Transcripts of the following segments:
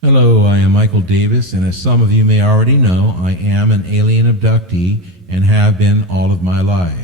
Hello, I am Michael Davis, and as some of you may already know, I am an alien abductee and have been all of my life.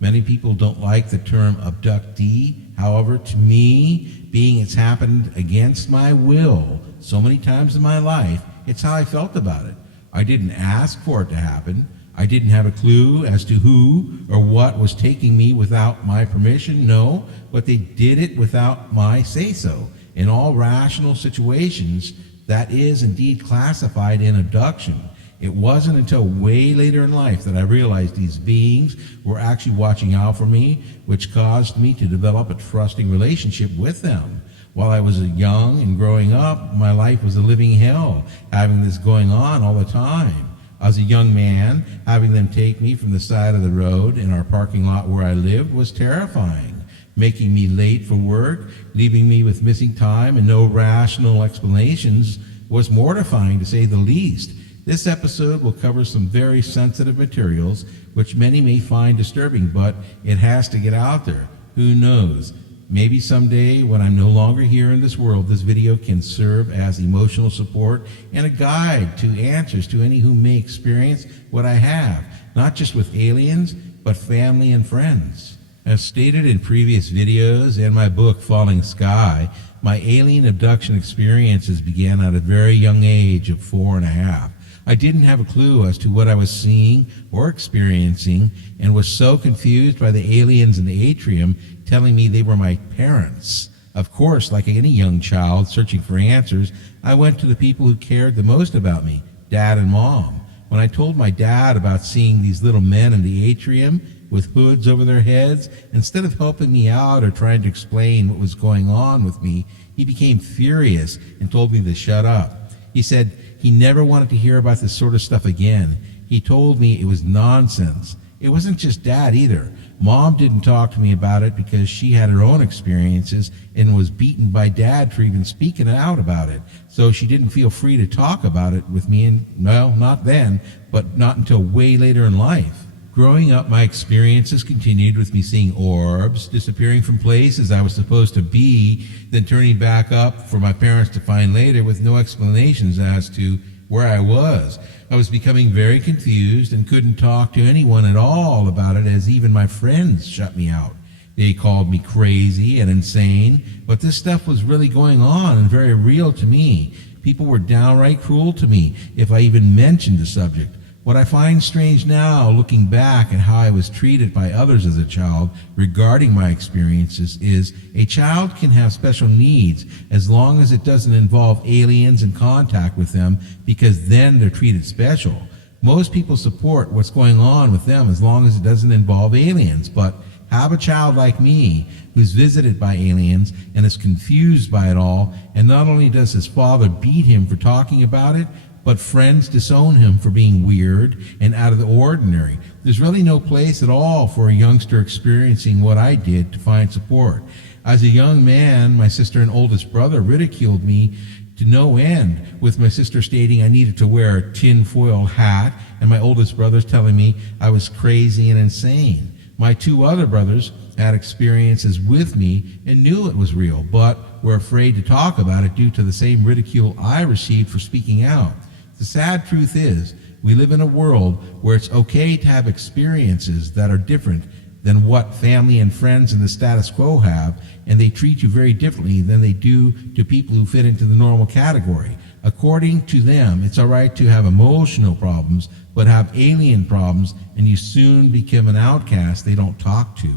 Many people don't like the term abductee. However, to me, being it's happened against my will so many times in my life, it's how I felt about it. I didn't ask for it to happen. I didn't have a clue as to who or what was taking me without my permission. No, but they did it without my say-so. In all rational situations, that is indeed classified in abduction. It wasn't until way later in life that I realized these beings were actually watching out for me, which caused me to develop a trusting relationship with them. While I was young and growing up, my life was a living hell, having this going on all the time. As a young man, having them take me from the side of the road in our parking lot where I lived was terrifying. Making me late for work, leaving me with missing time and no rational explanations was mortifying, to say the least. This episode will cover some very sensitive materials, which many may find disturbing, but it has to get out there. Who knows? Maybe someday, when I'm no longer here in this world, this video can serve as emotional support and a guide to answers to any who may experience what I have, not just with aliens, but family and friends. As stated in previous videos and my book, Falling Sky, my alien abduction experiences began at a very young age of 4.5. I didn't have a clue as to what I was seeing or experiencing and was so confused by the aliens in the atrium telling me they were my parents. Of course, like any young child searching for answers, I went to the people who cared the most about me, Dad and Mom. When I told my dad about seeing these little men in the atrium with hoods over their heads, instead of helping me out or trying to explain what was going on with me, he became furious and told me to shut up. He said he never wanted to hear about this sort of stuff again. He told me it was nonsense. It wasn't just Dad either. Mom didn't talk to me about it because she had her own experiences and was beaten by Dad for even speaking out about it. So she didn't feel free to talk about it with me, and well, not then, but not until way later in life. Growing up, my experiences continued with me seeing orbs, disappearing from places I was supposed to be, then turning back up for my parents to find later with no explanations as to where I was. I was becoming very confused and couldn't talk to anyone at all about it, as even my friends shut me out. They called me crazy and insane, but this stuff was really going on and very real to me. People were downright cruel to me if I even mentioned the subject. What I find strange now, looking back at how I was treated by others as a child regarding my experiences, is a child can have special needs as long as it doesn't involve aliens and contact with them, because then they're treated special. Most people support what's going on with them as long as it doesn't involve aliens, but have a child like me who's visited by aliens and is confused by it all, and not only does his father beat him for talking about it, but friends disown him for being weird and out of the ordinary. There's really no place at all for a youngster experiencing what I did to find support. As a young man, my sister and oldest brother ridiculed me to no end, with my sister stating I needed to wear a tinfoil hat and my oldest brothers telling me I was crazy and insane. My two other brothers had experiences with me and knew it was real, but were afraid to talk about it due to the same ridicule I received for speaking out. The sad truth is, we live in a world where it's okay to have experiences that are different than what family and friends in the status quo have, and they treat you very differently than they do to people who fit into the normal category. According to them, it's all right to have emotional problems, but have alien problems, and you soon become an outcast they don't talk to.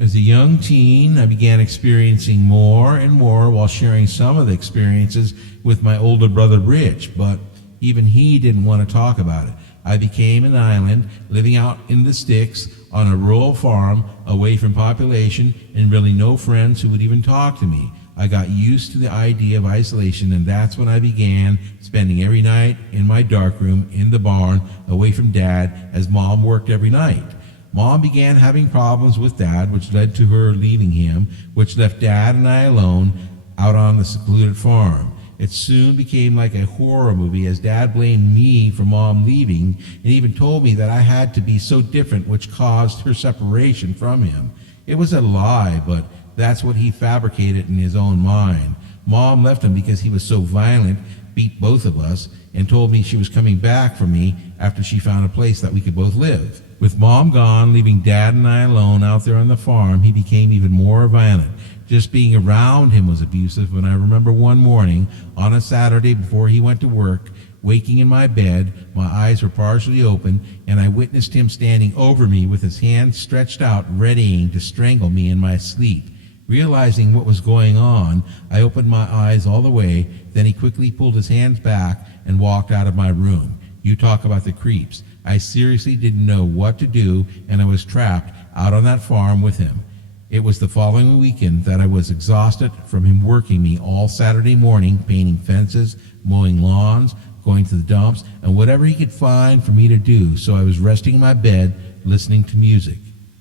As a young teen, I began experiencing more and more while sharing some of the experiences with my older brother Rich, but even he didn't want to talk about it. I became an island, living out in the sticks on a rural farm, away from population, and really no friends who would even talk to me. I got used to the idea of isolation, and that's when I began spending every night in my darkroom in the barn, away from Dad, as Mom worked every night. Mom began having problems with Dad, which led to her leaving him, which left Dad and I alone out on the secluded farm. It soon became like a horror movie, as Dad blamed me for Mom leaving and even told me that I had to be so different, which caused her separation from him. It was a lie, but that's what he fabricated in his own mind. Mom left him because he was so violent, beat both of us, and told me she was coming back for me after she found a place that we could both live. With Mom gone, leaving Dad and I alone out there on the farm, he became even more violent. Just being around him was abusive, and I remember one morning on a Saturday before he went to work, waking in my bed, my eyes were partially open, and I witnessed him standing over me with his hands stretched out, readying to strangle me in my sleep. Realizing what was going on, I opened my eyes all the way, then he quickly pulled his hands back and walked out of my room. You talk about the creeps. I seriously didn't know what to do, and I was trapped out on that farm with him. It was the following weekend that I was exhausted from him working me all Saturday morning, painting fences, mowing lawns, going to the dumps, and whatever he could find for me to do, so I was resting in my bed, listening to music.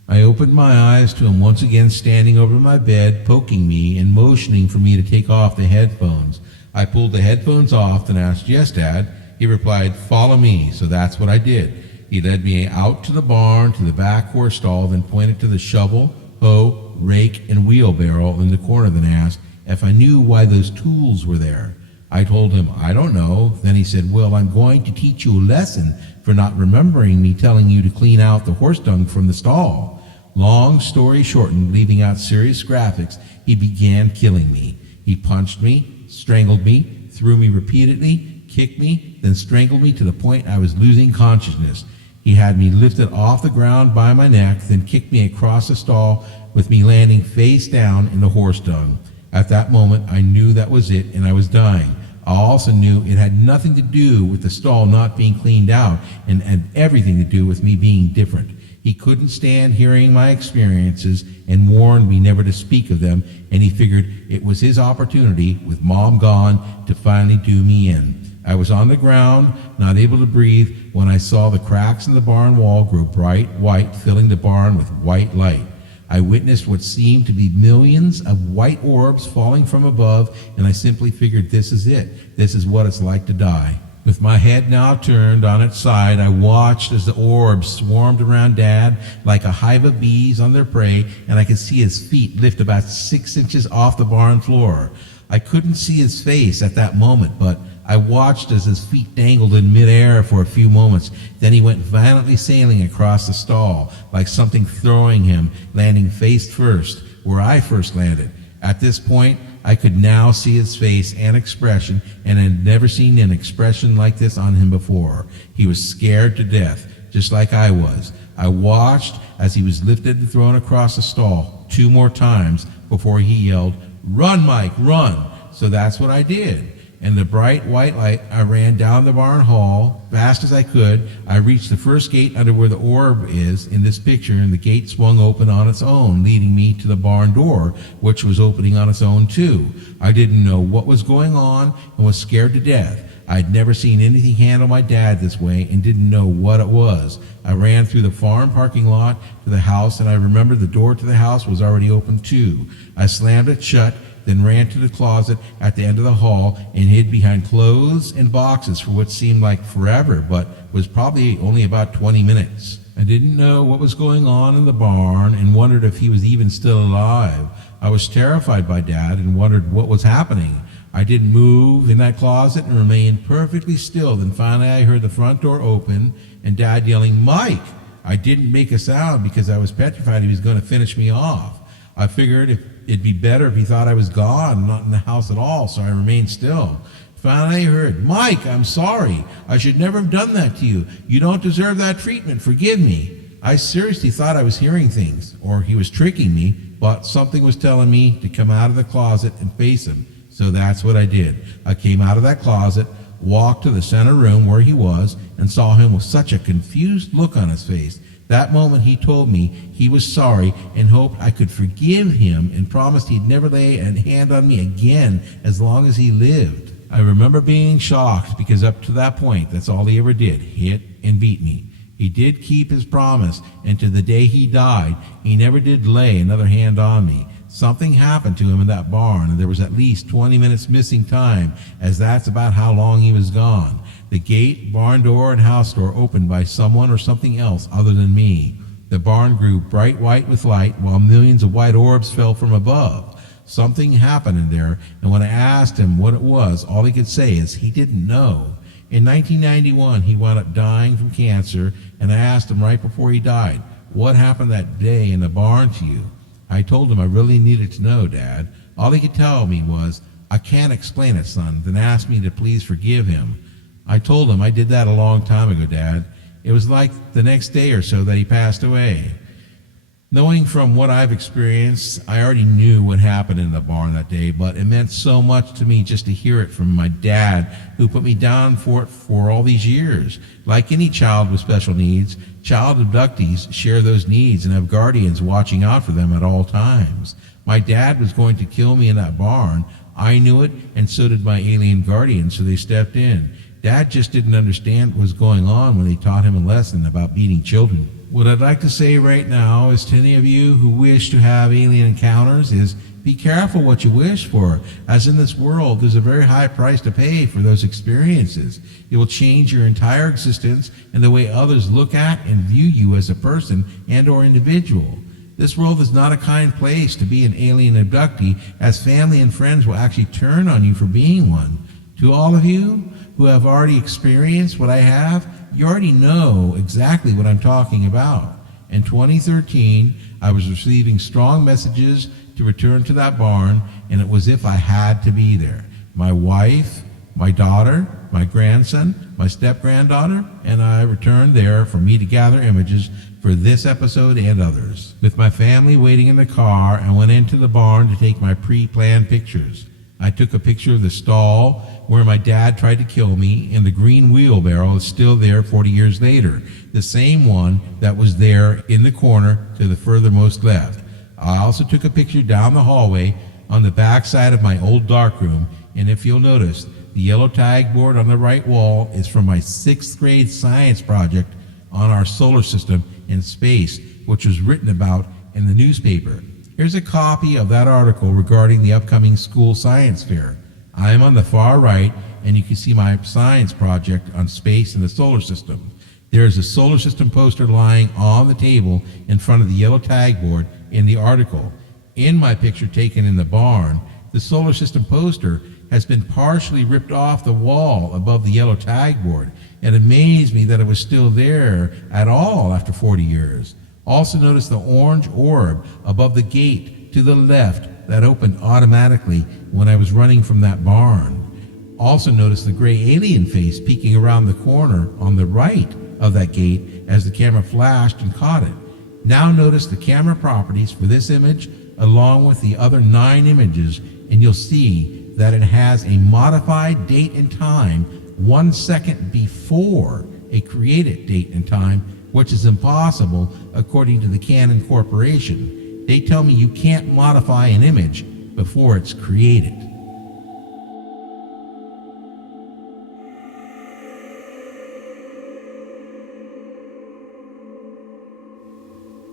I opened my eyes to him once again standing over my bed, poking me and motioning for me to take off the headphones. I pulled the headphones off and asked, "Yes, Dad." He replied, "Follow me," so that's what I did. He led me out to the barn, to the back horse stall, then pointed to the shovel, hoe, rake, and wheelbarrow in the corner, then asked if I knew why those tools were there. I told him, "I don't know." Then he said, "Well, I'm going to teach you a lesson for not remembering me telling you to clean out the horse dung from the stall." Long story shortened, leaving out serious graphics, he began killing me. He punched me, strangled me, threw me repeatedly, kicked me, then strangled me to the point I was losing consciousness. He had me lifted off the ground by my neck, then kicked me across the stall with me landing face down in the horse dung. At that moment, I knew that was it and I was dying. I also knew it had nothing to do with the stall not being cleaned out and had everything to do with me being different. He couldn't stand hearing my experiences and warned me never to speak of them, and he figured it was his opportunity, with Mom gone, to finally do me in. I was on the ground, not able to breathe, when I saw the cracks in the barn wall grow bright white, filling the barn with white light. I witnessed what seemed to be millions of white orbs falling from above, and I simply figured this is it. This is what it's like to die. With my head now turned on its side, I watched as the orbs swarmed around Dad like a hive of bees on their prey, and I could see his feet lift about 6 inches off the barn floor. I couldn't see his face at that moment, but I watched as his feet dangled in midair for a few moments. Then he went violently sailing across the stall, like something throwing him, landing face first, where I first landed. At this point, I could now see his face and expression, and had never seen an expression like this on him before. He was scared to death, just like I was. I watched as he was lifted and thrown across the stall 2 more times before he yelled, "Run, Mike, run!" So that's what I did. In the bright white light, I ran down the barn hall fast as I could. I reached the first gate under where the orb is in this picture, and the gate swung open on its own, leading me to the barn door, which was opening on its own too. I didn't know what was going on and was scared to death. I'd never seen anything handle my dad this way and didn't know what it was. I ran through the farm parking lot to the house, and I remember the door to the house was already open too. I slammed it shut, then ran to the closet at the end of the hall and hid behind clothes and boxes for what seemed like forever, but was probably only about 20 minutes. I didn't know what was going on in the barn and wondered if he was even still alive. I was terrified by Dad and wondered what was happening. I didn't move in that closet and remained perfectly still. Then finally I heard the front door open and Dad yelling, "Mike!" I didn't make a sound because I was petrified he was going to finish me off. I figured it'd be better if he thought I was gone, not in the house at all, so I remained still. Finally I heard, "Mike, I'm sorry. I should never have done that to you. You don't deserve that treatment. Forgive me." I seriously thought I was hearing things, or he was tricking me, but something was telling me to come out of the closet and face him. So that's what I did. I came out of that closet, walked to the center room where he was, and saw him with such a confused look on his face. That moment he told me he was sorry and hoped I could forgive him and promised he'd never lay a hand on me again as long as he lived. I remember being shocked because up to that point, that's all he ever did, hit and beat me. He did keep his promise, and to the day he died, he never did lay another hand on me. Something happened to him in that barn, and there was at least 20 minutes missing time, as that's about how long he was gone. The gate, barn door, and house door opened by someone or something else other than me. The barn grew bright white with light, while millions of white orbs fell from above. Something happened in there, and when I asked him what it was, all he could say is he didn't know. In 1991, he wound up dying from cancer, and I asked him right before he died, what happened that day in the barn to you? I told him I really needed to know, Dad. All he could tell me was, I can't explain it, son, then asked me to please forgive him. I told him I did that a long time ago, Dad. It was like the next day or so that he passed away. Knowing from what I've experienced, I already knew what happened in the barn that day, but it meant so much to me just to hear it from my dad, who put me down for it for all these years. Like any child with special needs, child abductees share those needs and have guardians watching out for them at all times. My dad was going to kill me in that barn. I knew it, and so did my alien guardian, so they stepped in. Dad just didn't understand what was going on when they taught him a lesson about beating children. What I'd like to say right now is to any of you who wish to have alien encounters is be careful what you wish for, as in this world there's a very high price to pay for those experiences. It will change your entire existence and the way others look at and view you as a person and or individual. This world is not a kind place to be an alien abductee, as family and friends will actually turn on you for being one. To all of you who have already experienced what I have, you already know exactly what I'm talking about. In 2013, I was receiving strong messages to return to that barn, and it was as if I had to be there. My wife, my daughter, my grandson, my step-granddaughter, and I returned there for me to gather images for this episode and others. With my family waiting in the car, I went into the barn to take my pre-planned pictures. I took a picture of the stall where my dad tried to kill me, and the green wheelbarrow is still there 40 years later, the same one that was there in the corner to the furthermost left. I also took a picture down the hallway on the back side of my old darkroom, and if you'll notice, the yellow tag board on the right wall is from my 6th grade science project on our solar system and space, which was written about in the newspaper. Here's a copy of that article regarding the upcoming school science fair. I am on the far right, and you can see my science project on space and the solar system. There is a solar system poster lying on the table in front of the yellow tag board in the article. In my picture taken in the barn, the solar system poster has been partially ripped off the wall above the yellow tag board. It amazed me that it was still there at all after 40 years. Also notice the orange orb above the gate to the left that opened automatically when I was running from that barn. Also notice the gray alien face peeking around the corner on the right of that gate as the camera flashed and caught it. Now notice the camera properties for this image along with the other 9 images, and you'll see that it has a modified date and time 1 second before a created date and time, which is impossible according to the Canon Corporation. They tell me you can't modify an image before it's created.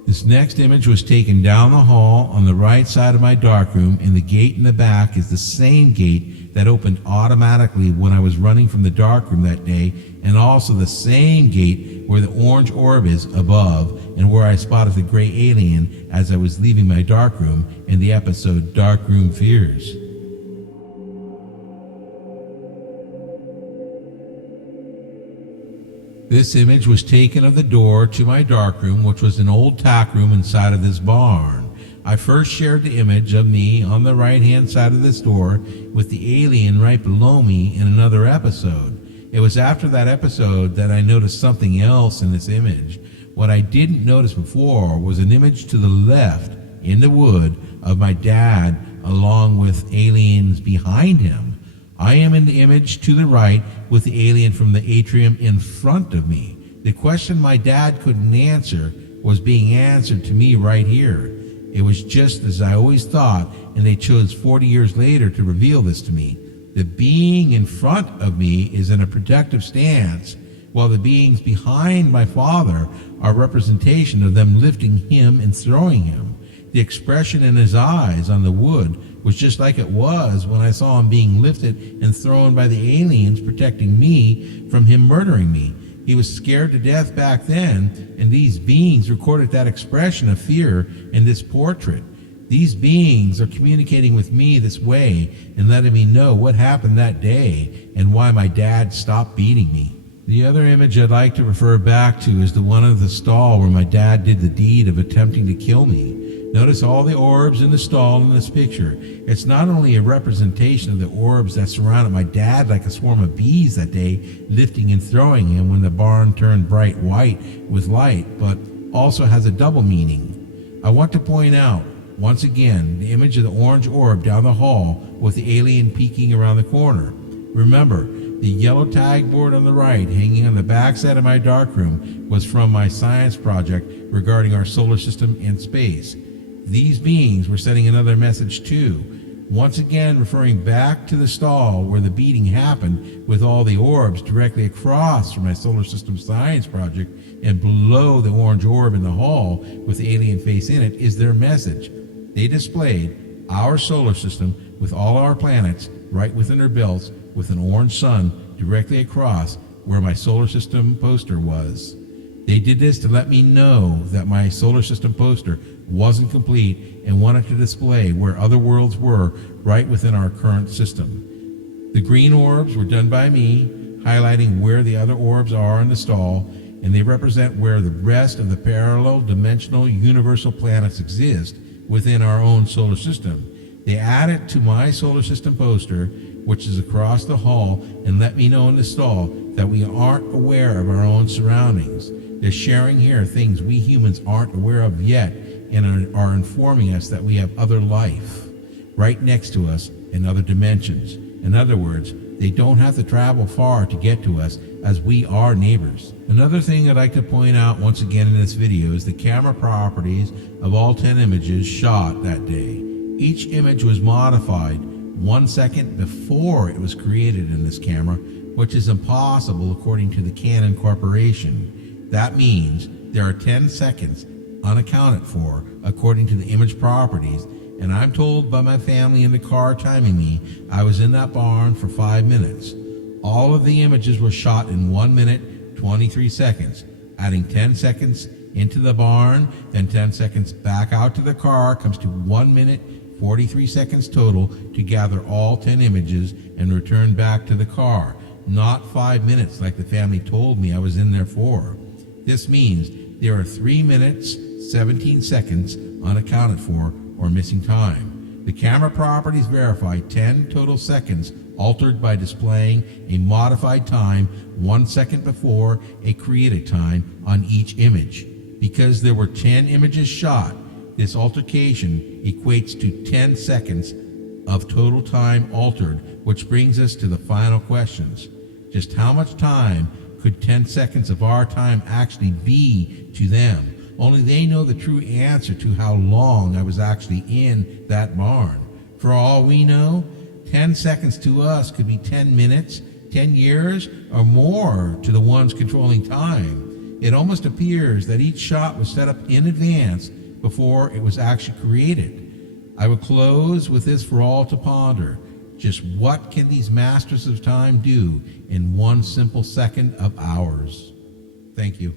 This next image was taken down the hall on the right side of my darkroom, and the gate in the back is the same gate that opened automatically when I was running from the darkroom that day, and also the same gate where the orange orb is above and where I spotted the gray alien as I was leaving my darkroom in the episode Darkroom Fears. This image was taken of the door to my darkroom, which was an old tack room inside of this barn. I first shared the image of me on the right-hand side of this door with the alien right below me in another episode. It was after that episode that I noticed something else in this image. What I didn't notice before was an image to the left in the wood of my dad along with aliens behind him. I am in the image to the right with the alien from the atrium in front of me. The question my dad couldn't answer was being answered to me right here. It was just as I always thought, and they chose 40 years later to reveal this to me. The being in front of me is in a protective stance, while the beings behind my father are representation of them lifting him and throwing him. The expression in his eyes on the wood was just like it was when I saw him being lifted and thrown by the aliens protecting me from him murdering me. He was scared to death back then, and these beings recorded that expression of fear in this portrait. These beings are communicating with me this way and letting me know what happened that day and why my dad stopped beating me. The other image I'd like to refer back to is the one of the stall where my dad did the deed of attempting to kill me. Notice all the orbs in the stall in this picture. It's not only a representation of the orbs that surrounded my dad like a swarm of bees that day, lifting and throwing him when the barn turned bright white with light, but also has a double meaning. I want to point out, once again, the image of the orange orb down the hall with the alien peeking around the corner. Remember, the yellow tag board on the right, hanging on the backside of my darkroom, was from my science project regarding our solar system and space. These beings were sending another message too, once again referring back to the stall where the beating happened with all the orbs directly across from my solar system science project, and below the orange orb in the hall with the alien face in it is their message. They displayed our solar system with all our planets right within their belts with an orange sun directly across where my solar system poster was. They did this to let me know that my solar system poster wasn't complete and wanted to display where other worlds were right within our current system. The green orbs were done by me, highlighting where the other orbs are in the stall, and they represent where the rest of the parallel dimensional universal planets exist within our own solar system. They add it to my solar system poster, which is across the hall, and let me know in the stall that we aren't aware of our own surroundings. They're sharing here things we humans aren't aware of yet and are informing us that we have other life right next to us in other dimensions. In other words, they don't have to travel far to get to us, as we are neighbors. Another thing I'd like to point out once again in this video is the camera properties of all 10 images shot that day. Each image was modified 1 second before it was created in this camera, which is impossible according to the Canon Corporation. That means there are 10 seconds unaccounted for according to the image properties, and I'm told by my family in the car timing me I was in that barn for 5 minutes. All of the images were shot in 1 minute 23 seconds, adding 10 seconds into the barn, then 10 seconds back out to the car comes to 1 minute 43 seconds total to gather all 10 images and return back to the car, not 5 minutes like the family told me I was in there for. This means there are 3 minutes 17 seconds unaccounted for or missing time. The camera properties verify 10 total seconds altered by displaying a modified time 1 second before a created time on each image. Because there were 10 images shot, this altercation equates to 10 seconds of total time altered, which brings us to the final questions. Just how much time could 10 seconds of our time actually be to them? Only they know the true answer to how long I was actually in that barn. For all we know, 10 seconds to us could be 10 minutes, 10 years, or more to the ones controlling time. It almost appears that each shot was set up in advance before it was actually created. I will close with this for all to ponder. Just what can these masters of time do in 1 simple second of ours? Thank you.